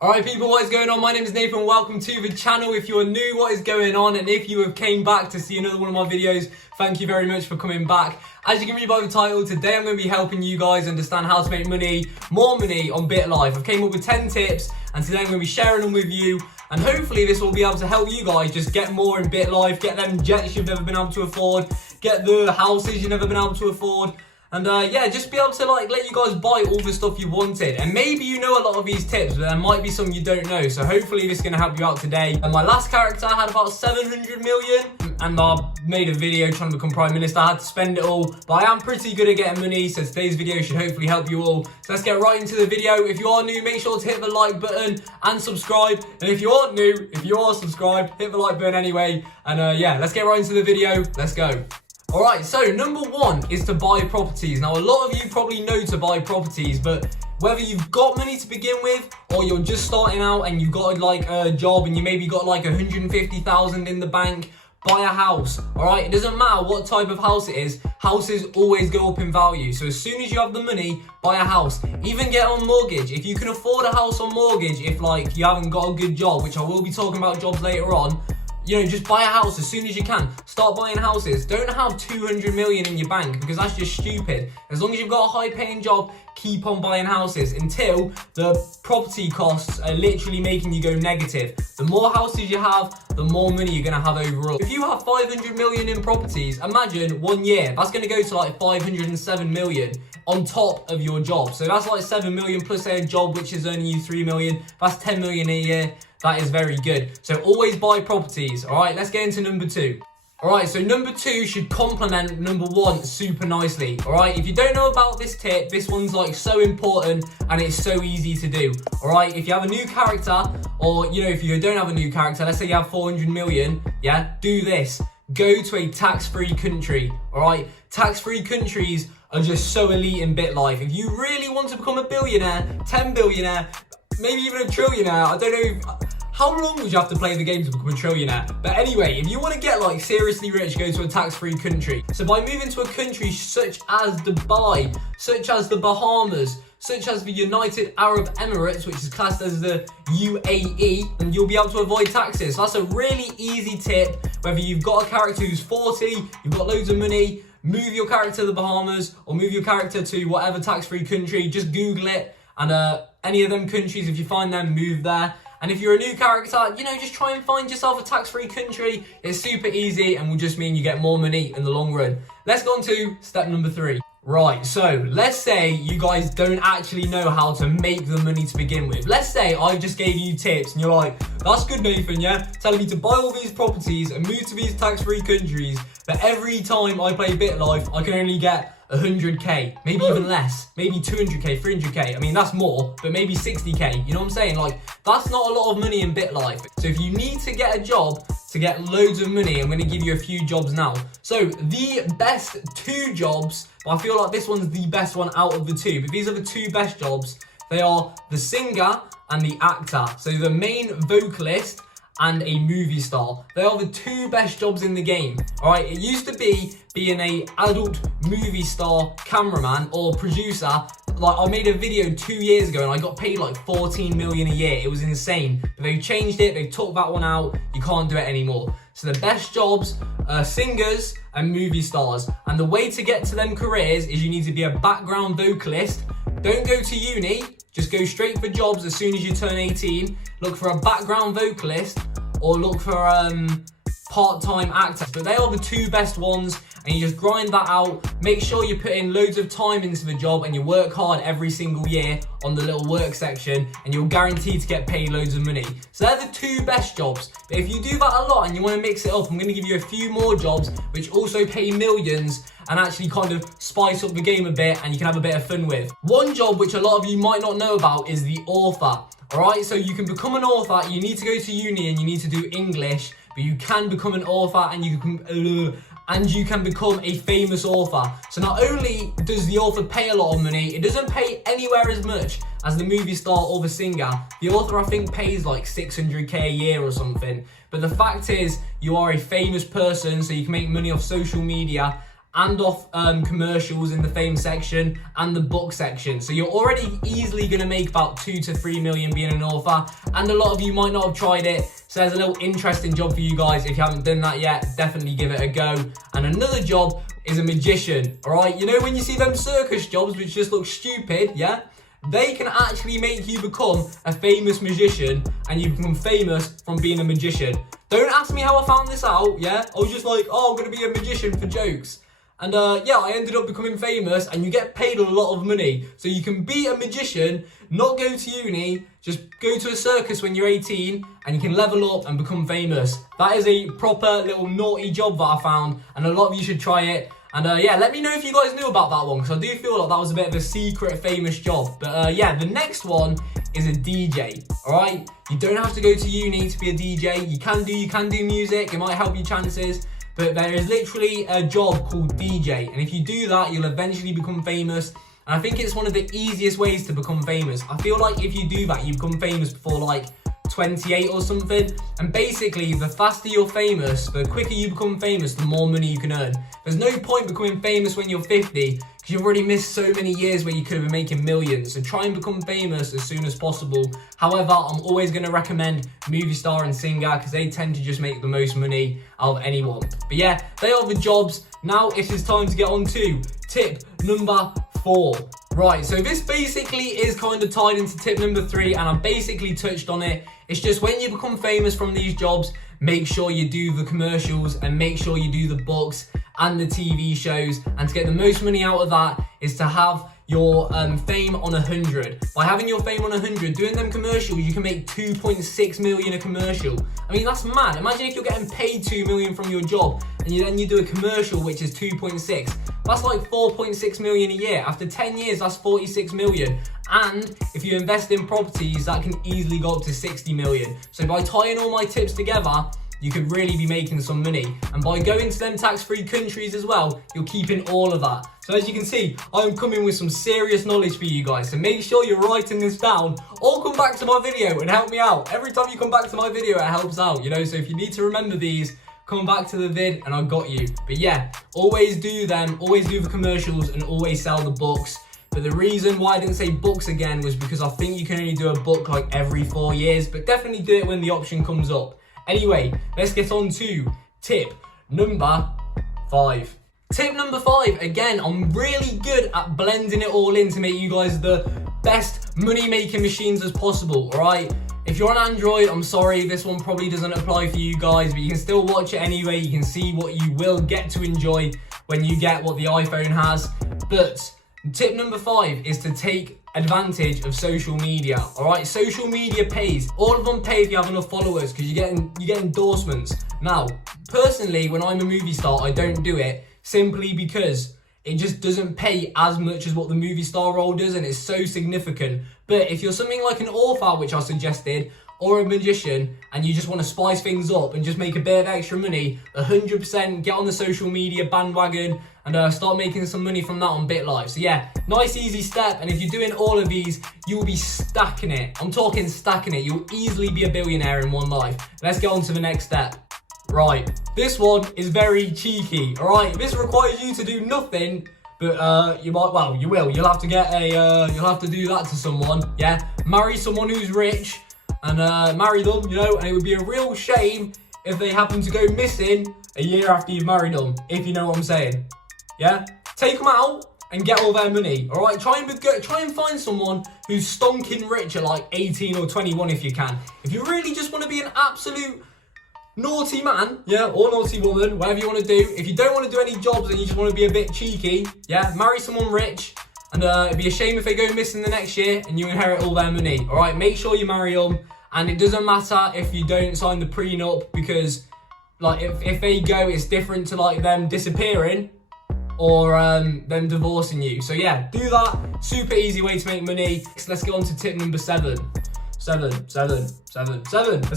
Alright people, what is going on? My name is Nathan, welcome to the channel. If you're new, what is going on? And if you have came back to see another one of my videos, thank you very much for coming back. As you can read by the title, today I'm going to be helping you guys understand how to make money, more money on Bitlife. I've came up with 10 tips and today I'm going to be sharing them with you. And hopefully this will be able to help you guys just get more in Bitlife, get them jets you've never been able to afford, get the houses you've never been able to afford. And yeah, just be able to let you guys buy all the stuff you wanted. And maybe you know a lot of these tips, but there might be some you don't know. So hopefully this is going to help you out today. And my last character had about 700 million. And I made a video trying to become Prime Minister. I had to spend it all. But I am pretty good at getting money. So today's video should hopefully help you all. So let's get right into the video. If you are new, make sure to hit the like button and subscribe. And if you aren't new, if you are subscribed, hit the like button anyway. And yeah, let's get right into the video. Let's go. Alright, so number one is to buy properties. Now, a lot of you probably know to buy properties, but whether you've got money to begin with or you're just starting out and you've got a job and you maybe got 150,000 in the bank, buy a house. Alright, it doesn't matter what type of house it is, houses always go up in value. So as soon as you have the money, buy a house. Even get on mortgage. If you can afford a house on mortgage, if you haven't got a good job, which I will be talking about jobs later on, just buy a house as soon as you can. Start buying houses. Don't have 200 million in your bank because that's just stupid. As long as you've got a high paying job, keep on buying houses until the property costs are literally making you go negative. The more houses you have, the more money you're going to have overall. If you have 500 million in properties, imagine 1 year, that's going to go to 507 million on top of your job. So that's 7 million plus a job which is earning you 3 million. That's 10 million a year. That is very good. So always buy properties. All right, let's get into number two. All right, so number two should complement number one super nicely. All right, if you don't know about this tip, this one's so important and it's so easy to do. All right, if you have a new character or, if you don't have a new character, let's say you have 400 million, yeah, do this. Go to a tax-free country. All right, tax-free countries are just so elite in Bitlife. If you really want to become a billionaire, 10 billionaire, maybe even a trillionaire, I don't know how long would you have to play the game to become a trillionaire? But anyway, if you want to get seriously rich, go to a tax-free country. So by moving to a country such as Dubai, such as the Bahamas, such as the United Arab Emirates, which is classed as the UAE, and you'll be able to avoid taxes. So that's a really easy tip. Whether you've got a character who's 40, you've got loads of money, move your character to the Bahamas or move your character to whatever tax-free country, just Google it. And any of them countries, if you find them, move there. And if you're a new character, just try and find yourself a tax-free country. It's super easy and will just mean you get more money in the long run. Let's go on to step number three. Right, so let's say you guys don't actually know how to make the money to begin with. Let's say I just gave you tips and you're like, that's good, Nathan, yeah? Telling me to buy all these properties and move to these tax-free countries, but every time I play Bitlife, I can only get 100k, maybe even less, maybe 200k, 300k. I mean, that's more, but maybe 60k. You know what I'm saying? That's not a lot of money in Bitlife. So if you need to get a job to get loads of money, I'm going to give you a few jobs now. So the best two jobs, but I feel like this one's the best one out of the two, but these are the two best jobs. They are the singer and the actor. So the main vocalist and a movie star. They are the two best jobs in the game. All right, it used to be being a adult movie star cameraman or producer. I made a video 2 years ago and I got paid 14 million a year. It was insane. But they changed it, they took that one out. You can't do it anymore. So the best jobs are singers and movie stars. And the way to get to them careers is you need to be a background vocalist. Don't go to uni, just go straight for jobs as soon as you turn 18. Look for a background vocalist or look for part-time actors. But they are the two best ones and you just grind that out. Make sure you put in loads of time into the job and you work hard every single year on the little work section and you're guaranteed to get paid loads of money. So they're the two best jobs. But if you do that a lot and you want to mix it up, I'm going to give you a few more jobs which also pay millions and actually kind of spice up the game a bit and you can have a bit of fun with. One job which a lot of you might not know about is the author. Alright, so you can become an author, you need to go to uni and you need to do English, but you can become an author and you can become a famous author. So not only does the author pay a lot of money, it doesn't pay anywhere as much as the movie star or the singer. The author I think pays 600k a year or something. But the fact is, you are a famous person, so you can make money off social media and off commercials in the fame section and the book section. So you're already easily going to make about 2 to 3 million being an author, and a lot of you might not have tried it. So there's a little interesting job for you guys. If you haven't done that yet, definitely give it a go. And another job is a magician, all right? You know when you see them circus jobs which just look stupid, yeah? They can actually make you become a famous magician, and you become famous from being a magician. Don't ask me how I found this out, yeah? I was just like, oh, I'm going to be a magician for jokes. And yeah, I ended up becoming famous, and you get paid a lot of money. So you can be a magician, not go to uni, just go to a circus when you're 18, and you can level up and become famous. That is a proper little naughty job that I found, and a lot of you should try it. And yeah, let me know if you guys knew about that one, because I do feel like that was a bit of a secret famous job. But yeah, the next one is a DJ, alright? You don't have to go to uni to be a DJ. You can do music, it might help your chances. But there is literally a job called DJ. And if you do that, you'll eventually become famous. And I think it's one of the easiest ways to become famous. I feel like if you do that, you become famous before like 28 or something. And basically, the faster you're famous, the quicker you become famous, the more money you can earn. There's no point becoming famous when you're 50, because you've already missed so many years where you could have been making millions. So try and become famous as soon as possible. However, I'm always going to recommend movie star and singer, because they tend to just make the most money out of anyone. But yeah, they are the jobs. Now it is time to get on to tip number 4. Right, so this basically is kind of tied into tip number 3, and I basically touched on it. It's just when you become famous from these jobs, make sure you do the commercials and make sure you do the books and the TV shows. And to get the most money out of that is to have your fame on 100. By having your fame on 100, doing them commercials, you can make 2.6 million a commercial. I mean, that's mad. Imagine if you're getting paid 2 million from your job, and then you do a commercial which is 2.6. That's like 4.6 million a year. After 10 years, that's 46 million. And if you invest in properties, that can easily go up to 60 million. So by tying all my tips together, you could really be making some money. And by going to them tax-free countries as well, you're keeping all of that. So as you can see, I'm coming with some serious knowledge for you guys. So make sure you're writing this down, or come back to my video and help me out. Every time you come back to my video, it helps out, you know? So if you need to remember these, come back to the vid and I got you. But yeah, always do them, always do the commercials, and always sell the books. But the reason why I didn't say books again was because I think you can only do a book like every 4 years, but definitely do it when the option comes up. Anyway, let's get on to tip number 5. Tip number 5, again, I'm really good at blending it all in to make you guys the best money-making machines as possible, alright? If you're on Android, I'm sorry, this one probably doesn't apply for you guys, but you can still watch it anyway. You can see what you will get to enjoy when you get what the iPhone has. But tip number 5 is to take advantage of social media, alright? Social media pays. All of them pay if you have enough followers, because you get endorsements. Now, personally, when I'm a movie star, I don't do it simply because it just doesn't pay as much as what the movie star role does, and it's so significant. But if you're something like an author, which I suggested, or a magician, and you just want to spice things up and just make a bit of extra money, 100% get on the social media bandwagon and start making some money from that on Bitlife. So yeah, nice easy step, and if you're doing all of these, you will be stacking it. I'm talking stacking it. You'll easily be a billionaire in one life. Let's get on to the next step. Right, this one is very cheeky, alright? This requires you to do nothing, but you might, well, you will. You'll have to get a, you'll have to do that to someone, yeah? Marry someone who's rich, and marry them, you know, and it would be a real shame if they happen to go missing a year after you've married them, if you know what I'm saying, yeah? Take them out and get all their money, alright? Try and find someone who's stonking rich at like 18 or 21 if you can. If you really just want to be an absolute naughty man, yeah, or naughty woman, whatever you want to do. If you don't want to do any jobs and you just want to be a bit cheeky, yeah, marry someone rich, and it'd be a shame if they go missing the next year and you inherit all their money, all right? Make sure you marry them, and it doesn't matter if you don't sign the prenup, because like if they go, it's different to like them disappearing or them divorcing you. So yeah, do that. Super easy way to make money. Let's get on to tip number 7. Let's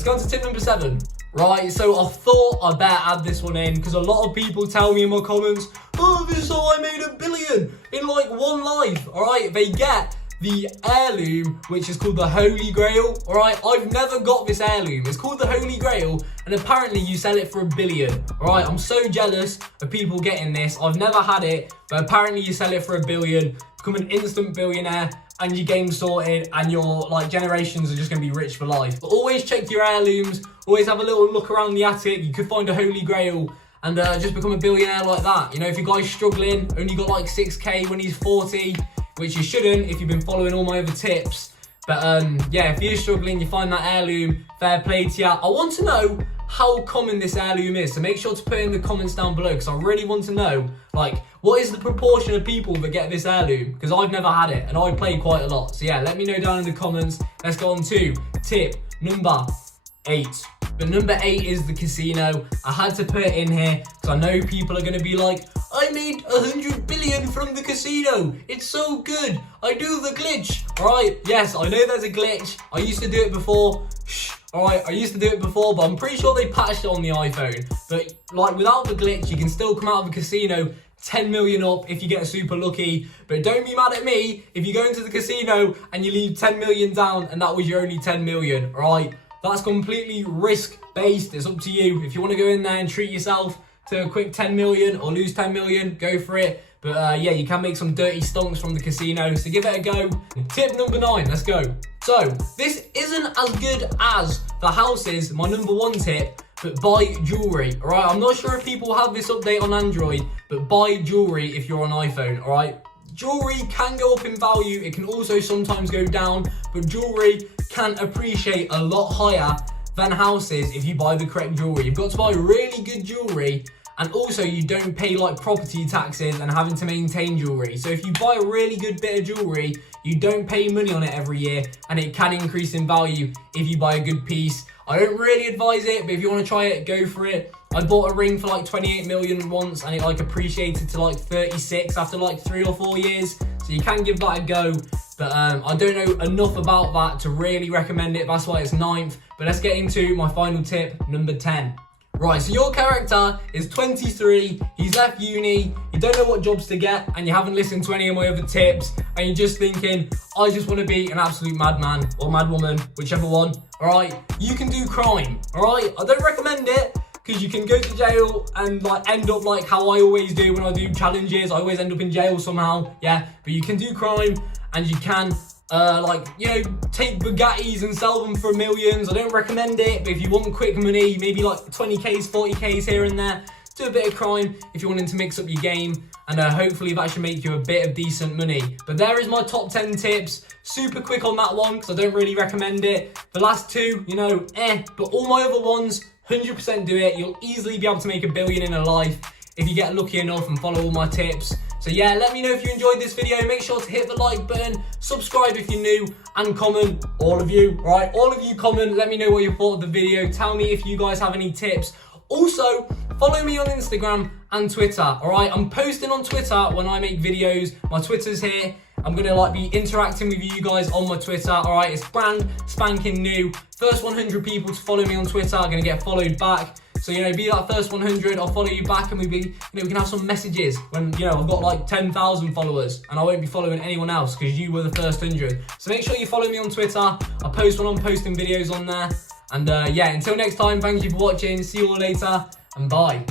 go on to tip number 7. Right, so I thought I better add this one in, because a lot of people tell me in my comments, oh, this is how I made $1 billion in like one life. All right, they get the heirloom, which is called the Holy Grail. Alright, I've never got this heirloom. It's called the Holy Grail, and apparently you sell it for $1 billion. Alright, I'm so jealous of people getting this. I've never had it, but apparently you sell it for $1 billion, become an instant billionaire, and your game's sorted, and your like generations are just gonna be rich for life. But always check your heirlooms, always have a little look around the attic. You could find a Holy Grail and just become a billionaire like that. You know, if your guy's struggling, only got like 6k when he's 40, which you shouldn't if you've been following all my other tips. But yeah, if you're struggling, you find that heirloom, fair play to you. I want to know how common this heirloom is, so make sure to put it in the comments down below, because I really want to know, like, what is the proportion of people that get this heirloom? Because I've never had it, and I play quite a lot. So yeah, let me know down in the comments. Let's go on to tip number 8. But number 8 is the casino. I had to put it in here because I know people are going to be like, I made 100 billion from the casino. It's so good. I do the glitch. Alright, yes, I know there's a glitch. I used to do it before. Alright, I used to do it before, but I'm pretty sure they patched it on the iPhone. But like without the glitch, you can still come out of the casino 10 million up if you get super lucky. But don't be mad at me if you go into the casino and you leave 10 million down and that was your only 10 million. Alright, that's completely risk-based. It's up to you. If you want to go in there and treat yourself to a quick 10 million or lose 10 million, go for it. But yeah, you can make some dirty stonks from the casino, so give it a go. Tip number 9, let's go. So, this isn't as good as the houses, my number 1 tip, but buy jewelry, alright? I'm not sure if people have this update on Android, but buy jewelry if you're on iPhone, alright? Jewelry can go up in value, it can also sometimes go down, but jewelry can appreciate a lot higher than houses if you buy the correct jewelry. You've got to buy really good jewelry, and also you don't pay like property taxes and having to maintain jewelry. So if you buy a really good bit of jewelry, you don't pay money on it every year, and it can increase in value if you buy a good piece. I don't really advise it, but if you want to try it, go for it. I bought a ring for like 28 million once, and it like appreciated to like 36 after like 3 or 4 years. So you can give that a go, but I don't know enough about that to really recommend it. That's why it's 9th. But let's get into my final tip, number 10. Right, so your character is 23, he's left uni, you don't know what jobs to get, and you haven't listened to any of my other tips, and you're just thinking, I just want to be an absolute madman or madwoman, whichever one, alright? You can do crime, alright? I don't recommend it, because you can go to jail and like end up like how I always do when I do challenges. I always end up in jail somehow, yeah? But you can do crime, and you can like, you know, take Bugattis and sell them for millions. I don't recommend it, but if you want quick money, maybe like 20Ks, 40Ks here and there, do a bit of crime if you're wanting to mix up your game, and hopefully that should make you a bit of decent money. But there is my top 10 tips. Super quick on that one, because I don't really recommend it. The last 2, you know, but all my other ones, 100% do it. You'll easily be able to make $1 billion in a life if you get lucky enough and follow all my tips. So yeah, let me know if you enjoyed this video. Make sure to hit the like button, subscribe if you're new, and comment, all of you, right? All of you comment, let me know what you thought of the video. Tell me if you guys have any tips. Also, follow me on Instagram and Twitter, all right? I'm posting on Twitter when I make videos. My Twitter's here. I'm gonna like be interacting with you guys on my Twitter, all right? It's brand spanking new. First 100 people to follow me on Twitter are gonna get followed back. So, you know, be that first 100, I'll follow you back, and we can have some messages when, you know, I've got like 10,000 followers, and I won't be following anyone else because you were the first 100. So make sure you follow me on Twitter. I post when I'm posting videos on there. And yeah, until next time, thank you for watching. See you all later, and bye.